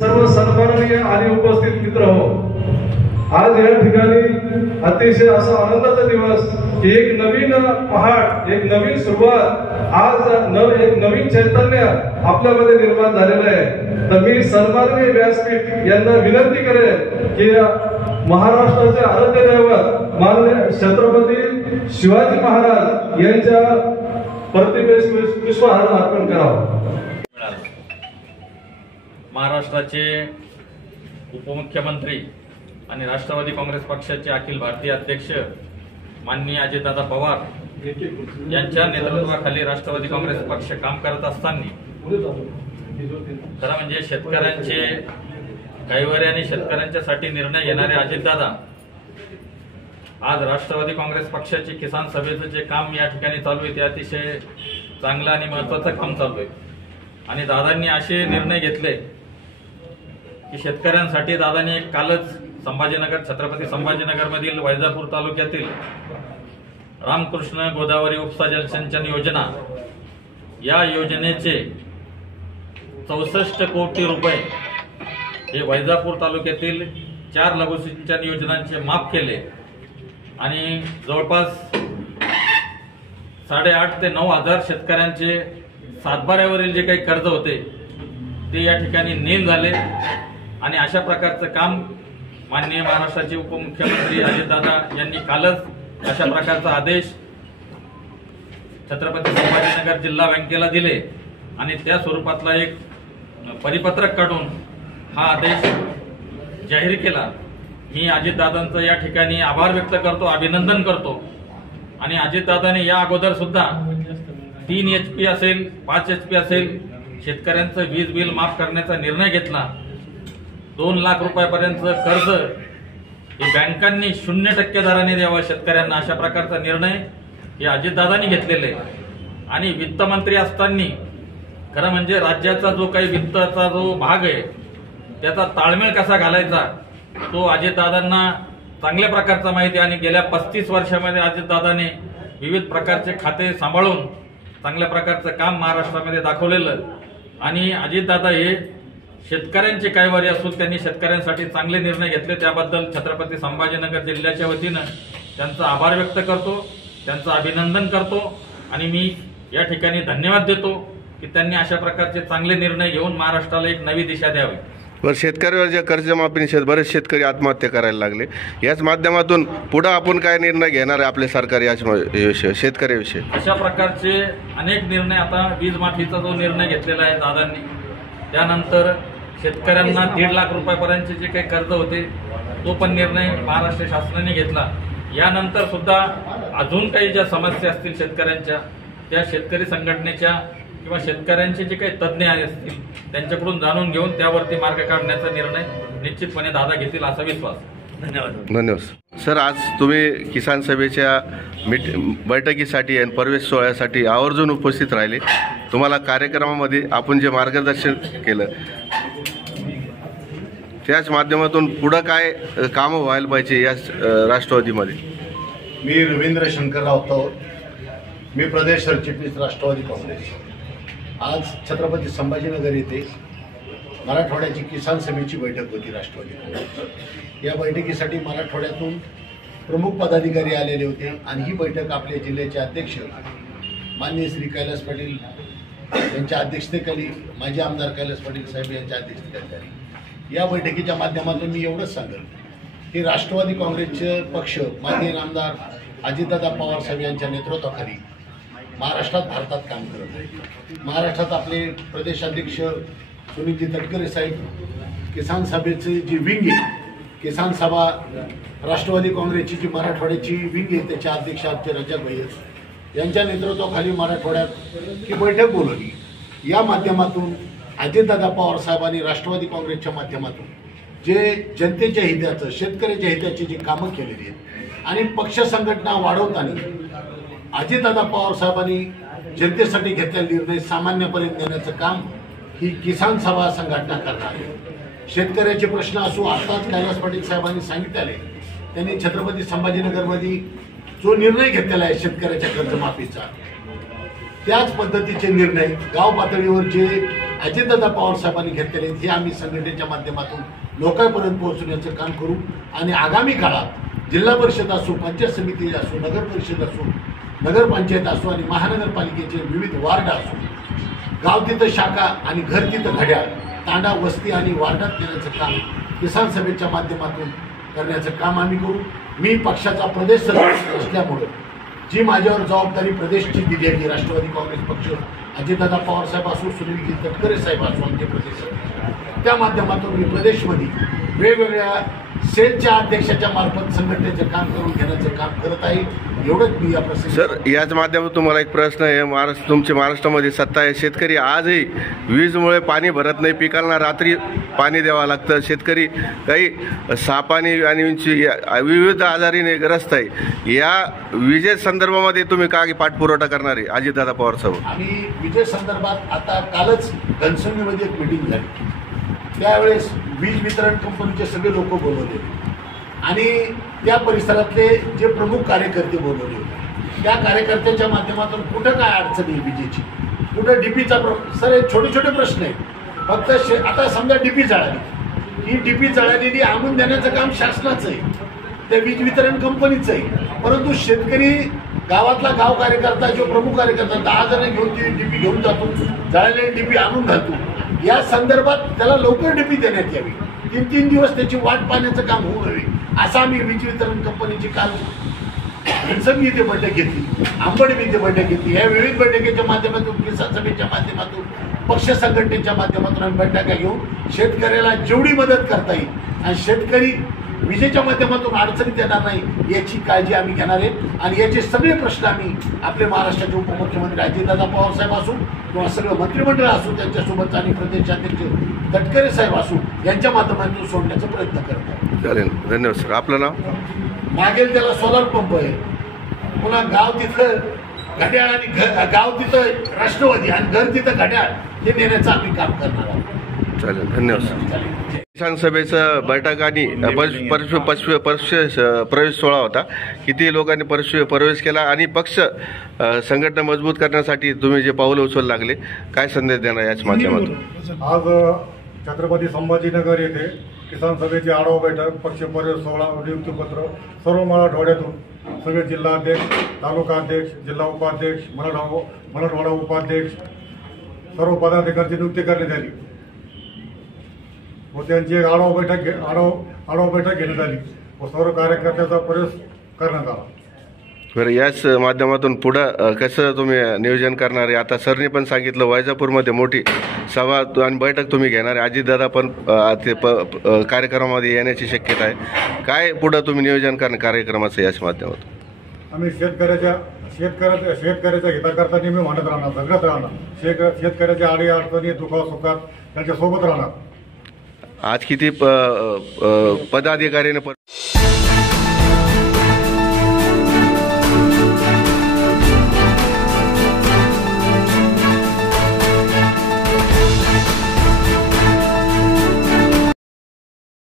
सर्व सन्माननीय आणि उपस्थित मित्र हो, आज या ठिकाणी अतिशय असा आनंदाचा दिवस की एक नवीन पहाट, एक नवीन सुरुवात, आज एक नवीन चैतन्य आपल्यामध्ये निर्माण झालेलं आहे। तर मी सन्माननीय व्यासपीठ यांना विनंती करेन की महाराष्ट्राचे आराध्य दैवत माननीय छत्रपती शिवाजी महाराज यांच्या प्रतिमेस पुष्पहार अर्पण करावा। महाराष्ट्राचे उपमुख्यमंत्री आणि राष्ट्रवादी काँग्रेस पक्षाचे अखिल भारतीय अध्यक्ष माननीय अजितदादा पवार यांच्या नेतृत्वाखाली राष्ट्रवादी काँग्रेस पक्ष काम करत असताना खरं म्हणजे शेतकऱ्यांचे कैवारी आणि शेतकऱ्यांच्यासाठी निर्णय घेणारे अजितदादा आज राष्ट्रवादी काँग्रेस पक्षाचे किसान सभेचं जे काम या ठिकाणी चालू आहे ते अतिशय चांगलं आणि महत्त्वाचं काम चालू आहे। आणि दादांनी असे निर्णय घेतले की शेतकऱ्यांसाठी दादांनी कालच संभाजीनगर, छत्रपती संभाजीनगर मधील वैजापूर तालुक्यातील रामकृष्ण गोदावरी उपसा जलसिंचन योजना या योजनेचे 64 कोटी रुपये हे वैजापूर तालुक्यातील 4 लघुसिंचन योजनांचे माफ केले आणि जवळपास 8,500 ते 9,000 शेतकऱ्यांचे सातबाऱ्यावरील जे काही कर्ज होते ते या ठिकाणी नील झाले। आणि अशा प्रकारचं काम माननीय महाराष्ट्राचे उपमुख्यमंत्री अजितदादा यांनी कालच अशा प्रकारचा आदेश छत्रपती संभाजीनगर जिल्हा बँकेला दिले आणि त्या स्वरूपातला एक परिपत्रक काढून हा आदेश जाहीर केला। मी अजितदादांचं या ठिकाणी आभार व्यक्त करतो, अभिनंदन करतो। आणि अजितदादांनी या अगोदर सुद्धा 3 HP असेल, 5 HP असेल शेतकऱ्यांचं वीज बिल माफ करण्याचा निर्णय घेतला। 2 लाख रुपयापर्यंतचं कर्ज हे बँकांनी 0% दराने द्यावं शेतकऱ्यांना, अशा प्रकारचा निर्णय हे अजितदादांनी घेतलेले। आणि वित्तमंत्री असताना खरं म्हणजे राज्याचा जो काही वित्ताचा जो भाग आहे त्याचा ताळमेळ कसा घालायचा तो अजितदादांना चांगल्या प्रकारचा माहिती आणि गेल्या 35 वर्षामध्ये अजितदादांनी विविध प्रकारचे खाते सांभाळून चांगल्या प्रकारचं काम महाराष्ट्रामध्ये दाखवलेलं। आणि अजितदादा हे शेतकऱ्यांचे कैवारी असून त्यांनी शेतकऱ्यांसाठी चांगले निर्णय घेतले, त्याबद्दल छत्रपती संभाजीनगर जिल्ह्याच्या वतीनं त्यांचा आभार व्यक्त करतो, त्यांचं अभिनंदन करतो। आणि मी या ठिकाणी धन्यवाद देतो की त्यांनी अशा प्रकारचे चांगले निर्णय घेऊन महाराष्ट्राला एक नवी दिशा द्यावी। वर शेतकऱ्यावरच्या कर्जमाफीने बरेच शेतकरी आत्महत्या करायला लागले, याच माध्यमातून पुढे आपण काय निर्णय घेणार आहे आपले सरकार याच शेतकऱ्याविषयी? अशा प्रकारचे अनेक निर्णय, आता वीज माफीचा जो निर्णय घेतलेला आहे दादांनी, त्यानंतर शेतकऱ्यांना 1.5 लाख रुपयापर्यंतचे जे काही कर्ज होते तो पण निर्णय महाराष्ट्र शासनाने घेतला। यानंतर सुद्धा अजून काही ज्या समस्या असतील शेतकऱ्यांच्या त्या शेतकरी संघटनेच्या किंवा शेतकऱ्यांचे जे काही तज्ज्ञ असतील त्यांच्याकडून जाणून घेऊन त्यावरती मार्ग काढण्याचा निर्णय निश्चितपणे दादा घेतील असा विश्वास। धन्यवाद सर। आज तुम्ही किसान सभेच्या बैठकीसाठी आणि प्रवेश सोहळ्यासाठी आवर्जून उपस्थित राहिले। तुम्हाला कार्यक्रमामध्ये आपण जे मार्गदर्शन केलं त्याच माध्यमातून पुढे काय कामं व्हायला पाहिजे या राष्ट्रवादीमध्ये? मी रवींद्र शंकरराव तौर, मी प्रदेश सरचिटणीस राष्ट्रवादी काँग्रेस। आज छत्रपती संभाजीनगर येथे मराठवाड्याची किसान सभेची बैठक होती राष्ट्रवादी काँग्रेस। या बैठकीसाठी मराठवाड्यातून प्रमुख पदाधिकारी आलेले होते आणि ही बैठक आपल्या जिल्ह्याचे अध्यक्ष माननीय श्री कैलास पाटील यांच्या अध्यक्षतेखाली, माजी आमदार कैलास पाटील साहेब यांच्या अध्यक्षतेखाली झाली। या बैठकीच्या माध्यमातून मी एवढंच सांगेन की राष्ट्रवादी काँग्रेसचे पक्ष माननीय आमदार अजितदादा पवार साहेब यांच्या नेतृत्वाखाली महाराष्ट्रात, भारतात काम करत आहे। महाराष्ट्रात आपले प्रदेशाध्यक्ष सुनीलजी तटकरे साहेब, किसान सभेचे जी विंग आहे, किसान सभा राष्ट्रवादी काँग्रेसची जी मराठवाड्याची विंग आहे त्याचे अध्यक्ष आमचे रजक भाई यांच्या नेतृत्वाखाली मराठवाड्यात ही बैठक बोलवली। या माध्यमातून अजितदादा पवार साहेबांनी राष्ट्रवादी काँग्रेसच्या माध्यमातून जे जनतेच्या हिताचं, शेतकऱ्याच्या हिताची जी कामं केलेली आहेत आणि पक्ष संघटना वाढवताना अजितदादा पवार साहेबांनी जनतेसाठी घेतलेला निर्णय सामान्यपर्यंत नेण्याचं काम ही किसान सभा संघटना करणार आहे। शेतकऱ्याचे प्रश्न असो, आताच कैलास पाटील साहेबांनी सांगितले, त्यांनी छत्रपती संभाजीनगरमध्ये जो निर्णय घेतलेला आहे शेतकऱ्याच्या कर्जमाफीचा, त्याच पद्धतीचे निर्णय गाव पातळीवर जे अजितदादा पवार साहेबांनी घेतलेले आहेत हे आम्ही संघटनेच्या माध्यमातून लोकांपर्यंत पोहोचवण्याचं काम करू आणि आगामी काळात जिल्हा परिषद असो, पंचायत समिती असो, नगर परिषद असो, नगरपंचायत असो आणि महानगरपालिकेचे विविध वार्ड असो, गाव तिथं शाखा आणि घर तिथं घड्याळ, तांडा, वस्ती आणि वार्डात नेण्याचं काम किसान सभेच्या माध्यमातून करण्याचं काम आम्ही करू. मी पक्षाचा प्रदेश सदस्य असल्यामुळे जी माझ्यावर जबाबदारी प्रदेशची दिली आहे, राष्ट्रवादी काँग्रेस पक्ष, अजितदादा पवार साहेब असो, सुनील तटकरे साहेब असो, आमचे प्रदेश सदस्य, त्या माध्यमातून मी प्रदेशमध्ये वेगवेगळ्या सेलच्या अध्यक्षाच्या मार्फत संघटनेचं काम करून घेण्याचं काम करत आहे. एवढंच मी या प्रसंगी. सर, याच माध्यमातून तुम्हाला एक प्रश्न आहे. तुमची महाराष्ट्रामध्ये सत्ता आहे. शेतकरी आजही वीजमुळे पाणी भरत नाही, पिकांना रात्री पाणी द्यावं लागतं. शेतकरी काही सापानी आणि विविध आजारीने ग्रस्त आहे. या विजे संदर्भामध्ये तुम्ही का पाठपुरवठा करणार आहे अजितदादा पवार साहेब? आम्ही विजे संदर्भात आता कालच घनसंगीमध्ये एक मीटिंग झाली. त्यावेळेस वीज वितरण कंपनीचे सगळे लोक बोलवले आणि त्या परिसरातले जे प्रमुख कार्यकर्ते बोलवले होते. त्या कार्यकर्त्यांच्या माध्यमातून कुठं काय अडचण आहे विजेची, कुठं डीपीचा सर हे छोटे छोटे प्रश्न आहेत. फक्त आता समजा डीपी जळाली, ही डीपी जळालेली आणून देण्याचं काम शासनाचं आहे, त्या वीज वितरण कंपनीचं आहे. परंतु शेतकरी गावातला गाव कार्यकर्ता जो प्रमुख कार्यकर्ता 10 जण घेऊन ती डीपी घेऊन जातो, जळालेली डीपी आणून घालतो. या संदर्भात त्याला लवकर डीपी देण्यात यावी. 3-3 दिवस त्याची वाट पाहण्याचं काम होऊ नये असं आम्ही वीज वितरण कंपनीची काल घनसंगी इथे बैठक घेतली, आंबडवी इथे बैठक घेतली. या विविध बैठकीच्या माध्यमातून, किसान सभेच्या माध्यमातून, पक्ष संघटनेच्या माध्यमातून आम्ही बैठका घेऊन शेतकऱ्याला जेवढी मदत करता येईल आणि शेतकरी विजेच्या माध्यमातून अडचणीत येणार नाही याची काळजी आम्ही घेणार आहे. आणि याचे सगळे प्रश्न आम्ही आपले महाराष्ट्राचे उपमुख्यमंत्री अजितदादा पवार साहेब असू किंवा सगळं मंत्रिमंडळ असू त्यांच्यासोबत आणि प्रदेशाध्यक्ष तटकरे साहेब असू यांच्या माध्यमातून सोडण्याचा प्रयत्न करतो. चालेल, धन्यवाद सर. आपलं नाव? मागेल त्याला सोलार पंप आहे, पुन्हा गाव तिथं घड्याळ आणि गाव तिथं राष्ट्रवादी आणि घर तिथं घड्याळ हे नेण्याचं आम्ही काम करणार आहोत. चालेल, धन्यवाद सर. किसान सभेचं बैठक आणि प्रवेश सोहळा होता. किती लोकांनी प्रवेश केला आणि पक्ष संघटना मजबूत करण्यासाठी तुम्ही जे पाऊल उचलू लागले, काय संदेश देणार याच माध्यमातून? आज छत्रपती संभाजीनगर येथे किसान सभेची आढावा बैठक, पक्ष प्रवेश सोहळा, नियुक्तीपत्र सर्व मराठवाड्यातून सगळे जिल्हाध्यक्ष, तालुका अध्यक्ष, जिल्हा उपाध्यक्ष, मराठवाडा उपाध्यक्ष सर्व पदाधिकाऱ्यांची नियुक्ती करण्यात आली व त्यांची एक आढावा बैठक घेण्यात आली व सर्व कार्यकर्त्याचा प्रवेश करण्यात आला. बरं, याच माध्यमातून पुढं कसं तुम्ही नियोजन करणार आहे? आता सरने पण सांगितलं वैजापूरमध्ये मोठी सभा आणि बैठक तुम्ही घेणार आहे. अजितदादा पण कार्यक्रमामध्ये येण्याची शक्यता आहे. काय पुढं तुम्ही नियोजन करणार कार्यक्रमाचं याच माध्यमातून? आम्ही शेतकऱ्याच्या हिताकरता नेहमी म्हणत राहणार, सगळ्यात राहणार. शेतकऱ्याच्या आडी अडचणी, दुखा सुखात त्यांच्या सोबत राहणार. आज किती पदाधिकाऱ्याने